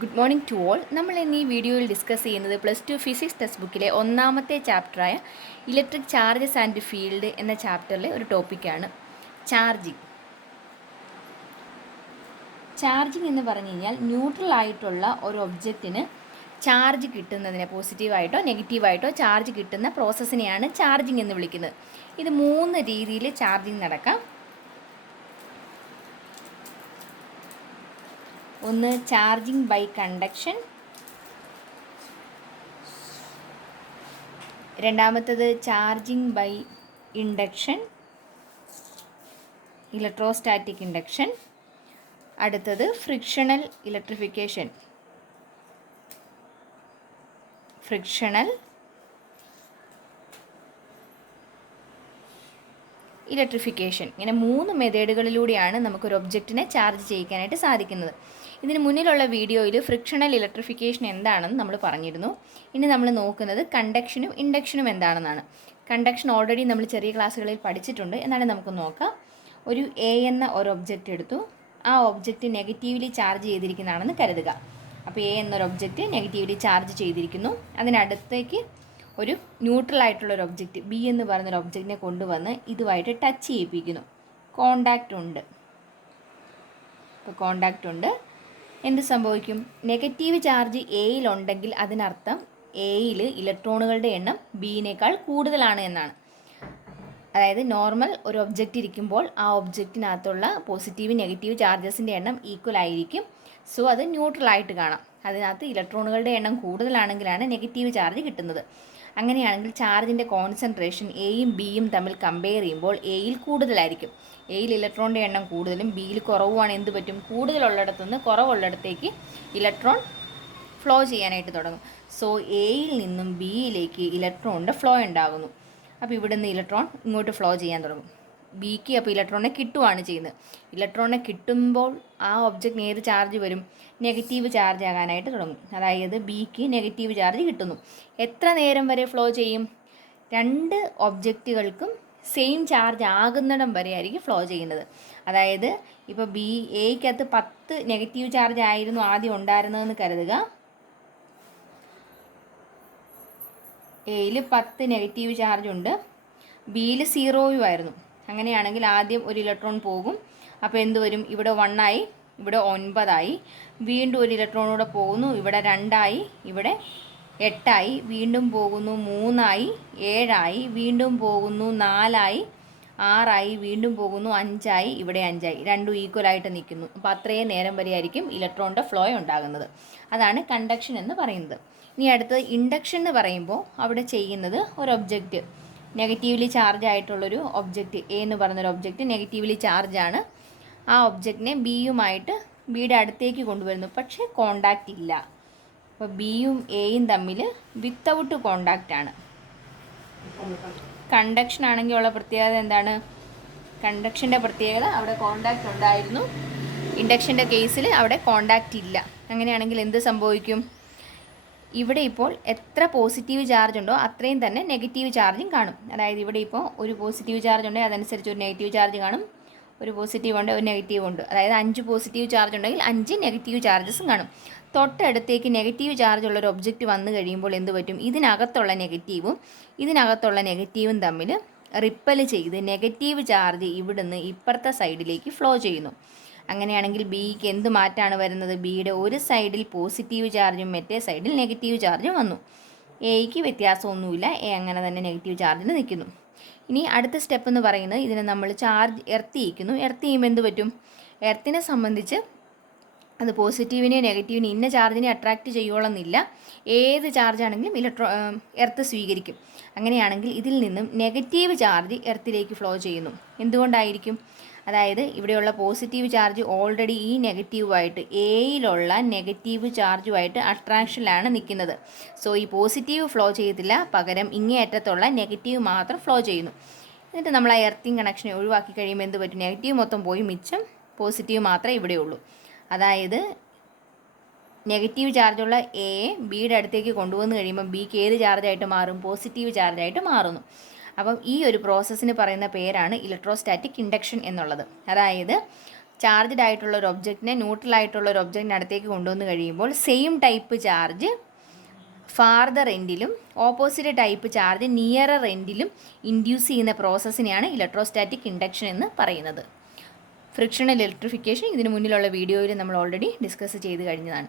Good morning to all. നമ്മൾ ഇന്ന് ഈ വീഡിയോയിൽ ഡിസ്കസ് ചെയ്യുന്നത് +2 ഫിസിക്സ് ടെക്സ്റ്റ് ബുക്കിലെ ഒന്നാമത്തെ ചാപ്റ്ററായ ഇലക്ട്രിക് ചാർജസ് ആൻഡ് ഫീൽഡ് എന്ന ചാപ്റ്ററിലെ ഒരു ടോപ്പിക്കാണ് ചാർജിങ്. ചാർജിങ് എന്ന് പറഞ്ഞു കഴിഞ്ഞാൽ ന്യൂട്രൽ ആയിട്ടുള്ള ഒരു ഒബ്ജക്റ്റിന് ചാർജ് കിട്ടുന്നതിനെ, പോസിറ്റീവായിട്ടോ നെഗറ്റീവായിട്ടോ ചാർജ് കിട്ടുന്ന പ്രോസസ്സിനെയാണ് ചാർജിങ് എന്ന് വിളിക്കുന്നത്. ഇത് 3 രീതിയിൽ ചാർജിങ് നടക്കാം. ഒന്ന് ചാർജിങ് ബൈ കണ്ടക്ഷൻ, രണ്ടാമത്തത് charging by induction, electrostatic induction, അടുത്തത് ഫ്രിക്ഷണൽ ഇലക്ട്രിഫിക്കേഷൻ, ഫ്രിക്ഷണൽ ഇലക്ട്രിഫിക്കേഷൻ. ഇങ്ങനെ 3 മെത്തേഡുകളിലൂടെയാണ് നമുക്കൊരു ഒബ്ജക്റ്റിനെ ചാർജ് ചെയ്യിക്കാനായിട്ട് സാധിക്കുന്നത്. ഇതിന് മുന്നിലുള്ള വീഡിയോയിൽ ഫ്രിക്ഷണൽ ഇലക്ട്രിഫിക്കേഷൻ എന്താണെന്ന് നമ്മൾ പറഞ്ഞിരുന്നു. ഇനി നമ്മൾ നോക്കുന്നത് കണ്ടക്ഷനും ഇൻഡക്ഷനും എന്താണെന്നാണ്. കണ്ടക്ഷൻ ഓൾറെഡി നമ്മൾ ചെറിയ ക്ലാസ്സുകളിൽ പഠിച്ചിട്ടുണ്ട്. എന്നാലും നമുക്ക് നോക്കാം. ഒരു എ എന്ന ഒരു ഒബ്ജക്റ്റ് എടുത്തു. ആ ഒബ്ജക്റ്റ് നെഗറ്റീവ്ലി ചാർജ് ചെയ്തിരിക്കുന്നതാണെന്ന് കരുതുക. അപ്പോൾ എ എന്നൊരു ഒബ്ജക്റ്റ് നെഗറ്റീവ്ലി ചാർജ് ചെയ്തിരിക്കുന്നു. അതിനടുത്തേക്ക് ഒരു ന്യൂട്രൽ ആയിട്ടുള്ളൊരു ഒബ്ജക്റ്റ് ബി എന്ന് പറയുന്നൊരു ഒബ്ജക്റ്റിനെ കൊണ്ടുവന്ന് ഇതുമായിട്ട് ടച്ച് ചെയ്യിപ്പിക്കുന്നു. കോണ്ടാക്റ്റ് ഉണ്ട്. ഇപ്പോൾ കോണ്ടാക്റ്റ് ഉണ്ട്. എന്ത് സംഭവിക്കും? നെഗറ്റീവ് ചാർജ് എയിലുണ്ടെങ്കിൽ അതിനർത്ഥം എയിൽ ഇലക്ട്രോണുകളുടെ എണ്ണം ബിയിനേക്കാൾ കൂടുതലാണ് എന്നാണ്. അതായത് നോർമൽ ഒരു ഒബ്ജക്റ്റ് ഇരിക്കുമ്പോൾ ആ ഒബ്ജക്റ്റിനകത്തുള്ള പോസിറ്റീവ് നെഗറ്റീവ് ചാർജസിൻ്റെ എണ്ണം ഈക്വൽ ആയിരിക്കും. സോ അത് ന്യൂട്രൽ ആയിട്ട് കാണാം. അതിനകത്ത് ഇലക്ട്രോണുകളുടെ എണ്ണം കൂടുതലാണെങ്കിലാണ് നെഗറ്റീവ് ചാർജ് കിട്ടുന്നത്. അങ്ങനെയാണെങ്കിൽ ചാർജിൻ്റെ കോൺസെൻട്രേഷൻ എയും ബിയും തമ്മിൽ കമ്പയർ ചെയ്യുമ്പോൾ എയിൽ കൂടുതലായിരിക്കും. എയിൽ ഇലക്ട്രോണിൻ്റെ എണ്ണം കൂടുതലും ബിയിൽ കുറവുമാണ്. എന്ത് പറ്റും? കൂടുതലുള്ളിടത്തുനിന്ന് കുറവുള്ളിടത്തേക്ക് ഇലക്ട്രോൺ ഫ്ലോ ചെയ്യാനായിട്ട് തുടങ്ങും. സോ എയിൽ നിന്നും ബിയിലേക്ക് ഇലക്ട്രോണിൻ്റെ ഫ്ലോ ഉണ്ടാകുന്നു. അപ്പോൾ ഇവിടെ നിന്ന് ഇലക്ട്രോൺ ഇങ്ങോട്ട് ഫ്ലോ ചെയ്യാൻ തുടങ്ങും. ബിക്ക് അപ്പോൾ ഇലക്ട്രോണിനെ കിട്ടുകയാണ് ചെയ്യുന്നത്. ഇലക്ട്രോണിനെ കിട്ടുമ്പോൾ ആ ഒബ്ജക്റ്റിന് ഏത് ചാർജ് വരും? നെഗറ്റീവ് ചാർജ് ആകാനായിട്ട് തുടങ്ങും. അതായത് ബിക്ക് നെഗറ്റീവ് ചാർജ് കിട്ടുന്നു. എത്ര നേരം വരെ ഫ്ലോ ചെയ്യും? 2 ഒബ്ജക്റ്റുകൾക്കും സെയിം ചാർജ് ആകുന്നിടം വരെ ആയിരിക്കും ഫ്ലോ ചെയ്യുന്നത്. അതായത് ഇപ്പോൾ എയ്ക്കകത്ത് 10 നെഗറ്റീവ് ചാർജ് ആയിരുന്നു ആദ്യം ഉണ്ടായിരുന്നതെന്ന് കരുതുക. എയിൽ 10 നെഗറ്റീവ് ചാർജ് ഉണ്ട്, ബിയിൽ 0 ആയിരുന്നു. അങ്ങനെയാണെങ്കിൽ ആദ്യം ഒരു ഇലക്ട്രോൺ പോകും. അപ്പോൾ എന്ത് വരും? ഇവിടെ 1 ആയി, ഇവിടെ 9 ആയി. വീണ്ടും ഒരു ഇലക്ട്രോൺ കൂടെ പോകുന്നു. ഇവിടെ 2 ആയി, ഇവിടെ 8 ആയി. വീണ്ടും പോകുന്നു 3 ആയി, 7 ആയി. വീണ്ടും പോകുന്നു 4 ആയി, 6 ആയി. വീണ്ടും പോകുന്നു 5 ആയി, ഇവിടെ 5 ആയി. രണ്ടും ഈക്വലായിട്ട് നിൽക്കുന്നു. അപ്പോൾ അത്രയും നേരം വരെ ആയിരിക്കും ഇലക്ട്രോണിൻ്റെ ഫ്ലോ ഉണ്ടാകുന്നത്. അതാണ് കണ്ടക്ഷൻ എന്ന് പറയുന്നത്. ഇനി അടുത്തത് ഇൻഡക്ഷൻ എന്ന് പറയുമ്പോൾ അവിടെ ചെയ്യുന്നത് ഒരു ഒബ്ജക്റ്റ് നെഗറ്റീവ്ലി ചാർജ് ആയിട്ടുള്ളൊരു ഒബ്ജക്റ്റ്, എ എന്ന് പറയുന്നൊരു ഒബ്ജക്റ്റ് നെഗറ്റീവ്ലി ചാർജാണ്. ആ ഒബ്ജക്റ്റിനെ ബിയുടെ അടുത്തേക്ക് കൊണ്ടുവരുന്നു. പക്ഷേ കോണ്ടാക്റ്റ് ഇല്ല. അപ്പോൾ ബിയും എയും തമ്മിൽ വിത്തൗട്ട് കോണ്ടാക്റ്റ് ആണ്. കണ്ടക്ഷൻ ആണെങ്കിൽ ഉള്ള പ്രത്യേകത എന്താണ്? കണ്ടക്ഷൻ്റെ പ്രത്യേകത അവിടെ കോണ്ടാക്റ്റ് ഉണ്ടായിരുന്നു. ഇൻഡക്ഷൻ്റെ കേസിൽ അവിടെ കോണ്ടാക്റ്റ് ഇല്ല. അങ്ങനെയാണെങ്കിൽ എന്ത് സംഭവിക്കും? ഇവിടെ ഇപ്പോൾ എത്ര പോസിറ്റീവ് ചാർജ് ഉണ്ടോ അത്രയും തന്നെ നെഗറ്റീവ് ചാർജും കാണും. അതായത് ഇവിടെ ഇപ്പോൾ ഒരു പോസിറ്റീവ് ചാർജ് ഉണ്ടെങ്കിൽ അതനുസരിച്ച് ഒരു നെഗറ്റീവ് ചാർജ് കാണും. ഒരു പോസിറ്റീവ് ഉണ്ട്, ഒരു നെഗറ്റീവ് ഉണ്ട്. അതായത് 5 പോസിറ്റീവ് ചാർജ് ഉണ്ടെങ്കിൽ 5 നെഗറ്റീവ് ചാർജസും കാണും. തൊട്ടടുത്തേക്ക് നെഗറ്റീവ് ചാർജ് ഉള്ളൊരു ഒബ്ജക്റ്റ് വന്നു കഴിയുമ്പോൾ എന്ത് പറ്റും? ഇതിനകത്തുള്ള നെഗറ്റീവും തമ്മിൽ റിപ്പൽ ചെയ്ത് നെഗറ്റീവ് ചാർജ് ഇവിടുന്ന് ഇപ്പുറത്തെ സൈഡിലേക്ക് ഫ്ലോ ചെയ്യുന്നു. അങ്ങനെയാണെങ്കിൽ ബിക്ക് എന്ത് മാറ്റാണ് വരുന്നത്? ബിയുടെ ഒരു സൈഡിൽ പോസിറ്റീവ് ചാർജും മറ്റേ സൈഡിൽ നെഗറ്റീവ് ചാർജും വന്നു. എയ്ക്ക് വ്യത്യാസമൊന്നുമില്ല. എ അങ്ങനെ തന്നെ നെഗറ്റീവ് ചാർജിൽ നിൽക്കുന്നു. ഇനി അടുത്ത സ്റ്റെപ്പ് എന്ന് പറയുന്നത് ഇതിനെ നമ്മൾ എർത്ത് ചെയ്യിക്കുന്നു. എർത്ത് ചെയ്യുമ്പോൾ എന്ത് പറ്റും? എർത്തിനെ സംബന്ധിച്ച് അത് പോസിറ്റീവിനെയോ നെഗറ്റീവിനെ ഇന്ന ചാർജിനെ അട്രാക്റ്റ് ചെയ്യുകയെന്നില്ല. ഏത് ചാർജാണെങ്കിലും എർത്ത് സ്വീകരിക്കും. അങ്ങനെയാണെങ്കിൽ ഇതിൽ നിന്നും നെഗറ്റീവ് ചാർജ് എർത്തിലേക്ക് ഫ്ലോ ചെയ്യുന്നു. എന്തുകൊണ്ടായിരിക്കും? അതായത് ഇവിടെയുള്ള പോസിറ്റീവ് ചാർജ് ഓൾറെഡി ഈ നെഗറ്റീവായിട്ട് എയിലുള്ള നെഗറ്റീവ് ചാർജുമായിട്ട് അട്രാക്ഷനിലാണ് നിൽക്കുന്നത്. സോ ഈ പോസിറ്റീവ് ഫ്ലോ ചെയ്യത്തില്ല, പകരം ഇങ്ങേയറ്റത്തുള്ള നെഗറ്റീവ് മാത്രം ഫ്ലോ ചെയ്യുന്നു. എന്നിട്ട് നമ്മൾ ആ എർത്തിങ് കണക്ഷനെ ഒഴിവാക്കി കഴിയുമ്പോൾ എന്ത് പറ്റും? നെഗറ്റീവ് മൊത്തം പോയി മിച്ചം പോസിറ്റീവ് മാത്രമേ ഇവിടെയുള്ളൂ. അതായത് നെഗറ്റീവ് ചാർജുള്ള എയെ ബിയുടെ അടുത്തേക്ക് കൊണ്ടുവന്ന് കഴിയുമ്പോൾ ബിക്ക് ഏത് ചാർജായിട്ട് മാറും? പോസിറ്റീവ് ചാർജായിട്ട് മാറുന്നു. അപ്പം ഈ ഒരു പ്രോസസ്സിന് പറയുന്ന പേരാണ് ഇലക്ട്രോസ്റ്റാറ്റിക് ഇൻഡക്ഷൻ എന്നുള്ളത്. അതായത് ചാർജ്ഡ് ആയിട്ടുള്ള ഒരു ഒബ്ജക്റ്റിനെ ന്യൂട്രൽ ആയിട്ടുള്ള ഒരു ഒബ്ജക്റ്റിൻ്റെ അടുത്തേക്ക് കൊണ്ടുവന്ന് കഴിയുമ്പോൾ സെയിം ടൈപ്പ് ചാർജ് ഫാർദർ എൻഡിലും ഓപ്പോസിറ്റ് ടൈപ്പ് ചാർജ് നിയറർ എൻഡിലും ഇൻഡ്യൂസ് ചെയ്യുന്ന പ്രോസസ്സിനെയാണ് ഇലക്ട്രോസ്റ്റാറ്റിക് ഇൻഡക്ഷൻ എന്ന് പറയുന്നത്. ഫ്രിക്ഷണൽ ഇലക്ട്രിഫിക്കേഷൻ ഇതിന് മുന്നിലുള്ള വീഡിയോയിൽ നമ്മൾ ഓൾറെഡി ഡിസ്കസ് ചെയ്ത് കഴിഞ്ഞതാണ്.